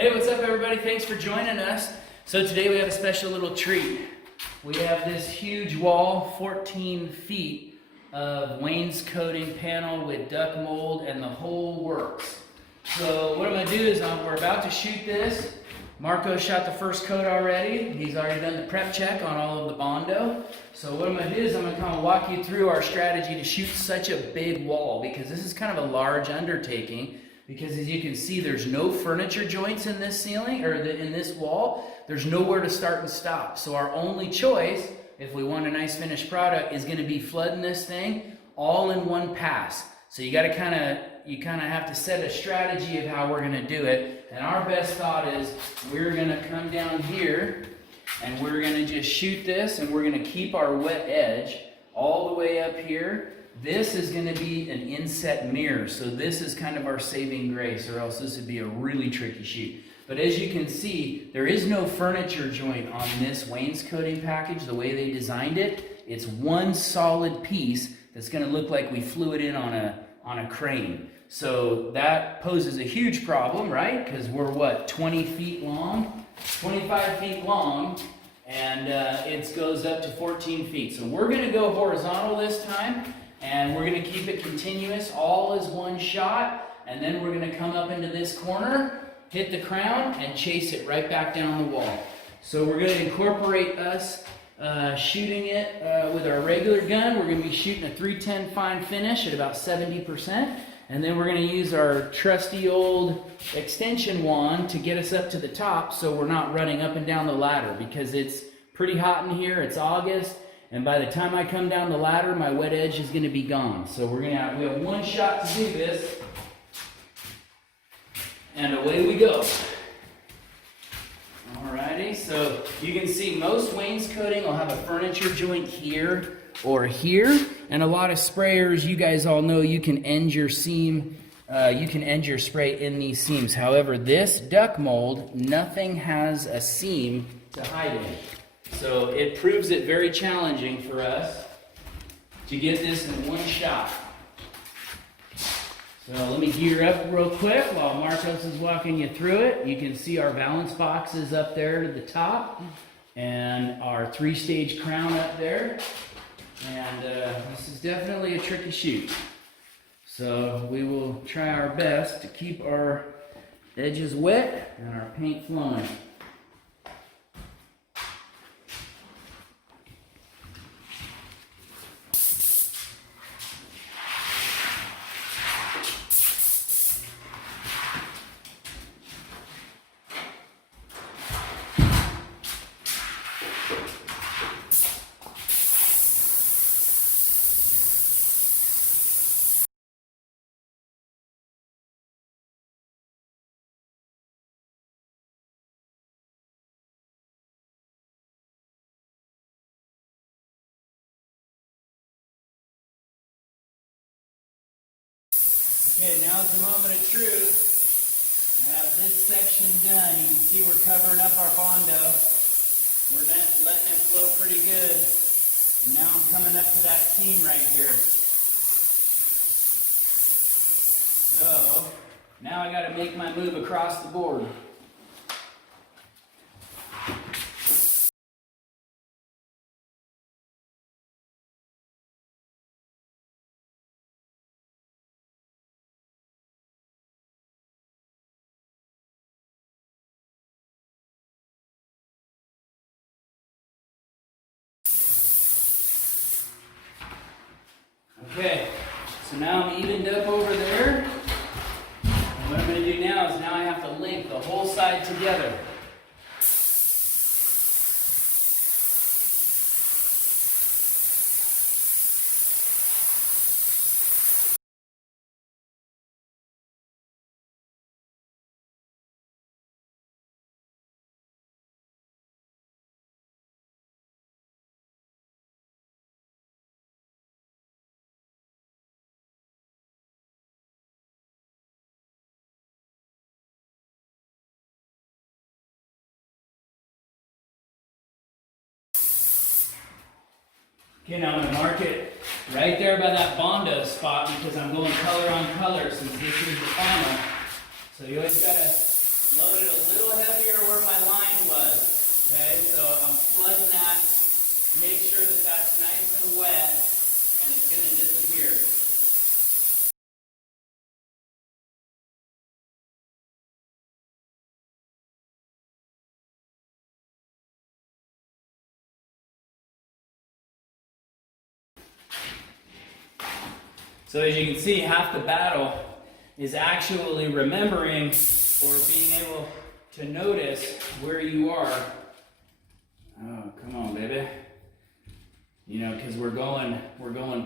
Hey, what's up everybody? Thanks for joining us. So today we have a special little treat. We have this huge wall, 14 feet of wainscoting panel with duck mold and the whole works. So what I'm going to do is we're about to shoot this. Marco shot the first coat already. He's already done the prep check on all of the Bondo. So what I'm going to do is I'm going to kind of walk you through our strategy to shoot such a big wall, because this is kind of a large undertaking. Because as you can see, there's no furniture joints in this ceiling, or in this wall. There's nowhere to start and stop. So our only choice, if we want a nice finished product, is going to be flooding this thing all in one pass. So you got to kind of have to set a strategy of how we're going to do it. And our best thought is we're going to come down here and we're going to just shoot this, and we're going to keep our wet edge all the way up here. This is going to be an inset mirror, so this is kind of our saving grace, or else this would be a really tricky shoot. But as you can see, there is no furniture joint on this wainscoting package. The way they designed it, it's one solid piece that's going to look like we flew it in on a crane. So that poses a huge problem, right? Because we're what, 20 feet long, 25 feet long, and it goes up to 14 feet. So we're going to go horizontal this time. And we're going to keep it continuous, all as one shot, and then we're going to come up into this corner, hit the crown, and chase it right back down the wall. So we're going to incorporate us shooting it with our regular gun. We're going to be shooting a 310 fine finish at about 70%, and then we're going to use our trusty old extension wand to get us up to the top, so we're not running up and down the ladder, because it's pretty hot in here. It's August. And by the time I come down the ladder, my wet edge is going to be gone. So we have one shot to do this. And away we go. Alrighty, so you can see most wainscoting will have a furniture joint here or here. And a lot of sprayers, you guys all know, you can end your seam, you can end your spray in these seams. However, this duck mold, nothing has a seam to hide in. So it proves it very challenging for us to get this in one shot. So let me gear up real quick while Marcos is walking you through it. You can see our balance boxes up there to the top, and our 3-stage crown up there. And this is definitely a tricky shoot. So we will try our best to keep our edges wet and our paint flowing. Okay, now's the moment of truth. I have this section done. You can see we're covering up our Bondo. We're letting it flow pretty good. And now I'm coming up to that seam right here. So, now I got to make my move across the board. Okay, so now I'm evened up over there. And what I'm going to do now is I have to link the whole side together. Okay, now I'm going to mark it right there by that Bondo spot because I'm going color on color since this is the final. So you always got to Loaded a little heavier where my line was. Okay, so I'm flooding that. Make sure that that's nice and wet, and it's going to disappear. So as you can see, half the battle is actually remembering or being able to notice where you are. Oh, come on, baby. You know, because we're going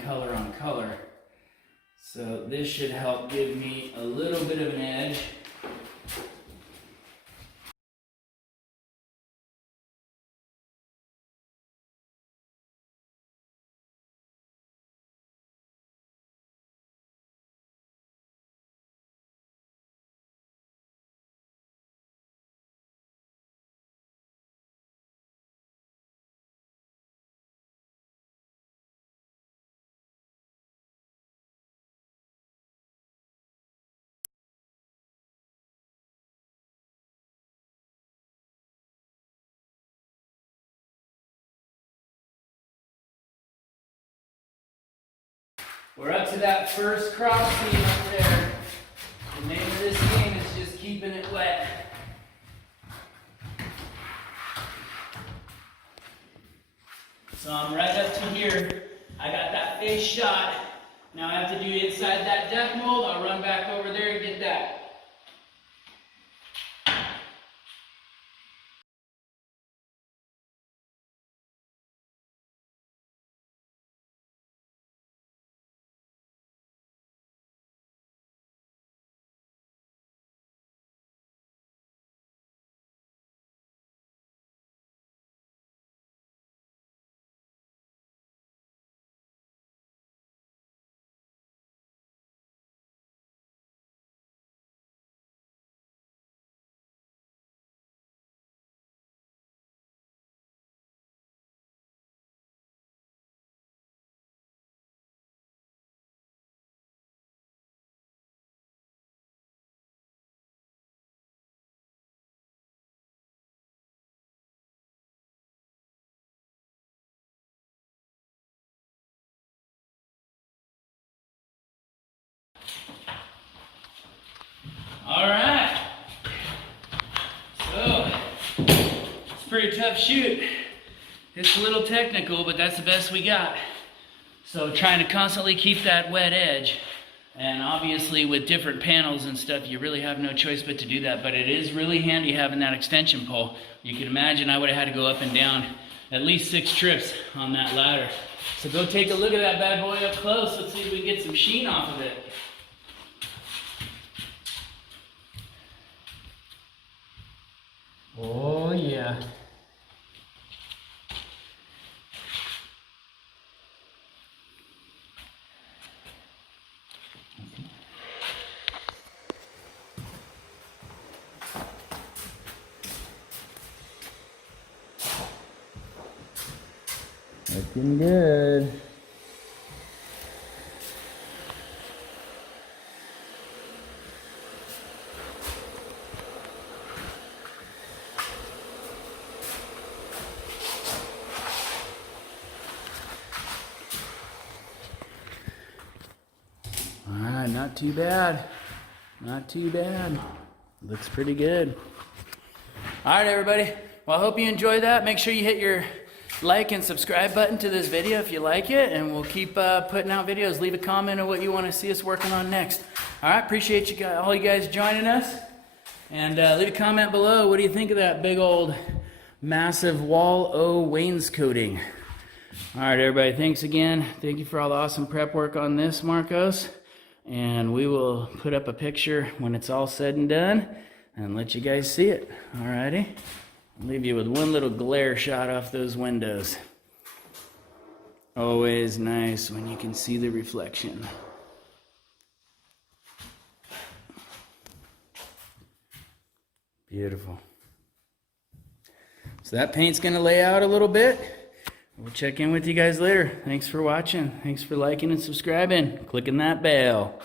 color on color. So this should help give me a little bit of an edge. We're up to that first cross seam up there. The name of this game is just keeping it wet. So I'm right up to here. I got that face shot. Now I have to do inside that duck mold. I'll run back over there and get that. All right. So, it's a pretty tough shoot. It's a little technical, but that's the best we got. So trying to constantly keep that wet edge. And obviously with different panels and stuff, you really have no choice but to do that. But it is really handy having that extension pole. You can imagine I would have had to go up and down at least 6 trips on that ladder. So go take a look at that bad boy up close. Let's see if we can get some sheen off of it. Oh yeah. Looking good. All right, not too bad. Not too bad. Looks pretty good. All right, everybody. Well, I hope you enjoyed that. Make sure you hit your like and subscribe button to this video if you like it, and we'll keep putting out videos. Leave a comment on what you want to see us working on next. All right, appreciate you guys, all you guys joining us, and leave a comment below. What do you think of that big old massive wall O wainscoting? All right, everybody, thanks again. Thank you for all the awesome prep work on this, Marcos, and we will put up a picture when it's all said and done and let you guys see it. All righty. I'll leave you with one little glare shot off those windows. Always nice when you can see the reflection. Beautiful. So that paint's gonna lay out a little bit. We'll check in with you guys later. Thanks for watching. Thanks for liking and subscribing. Clicking that bell.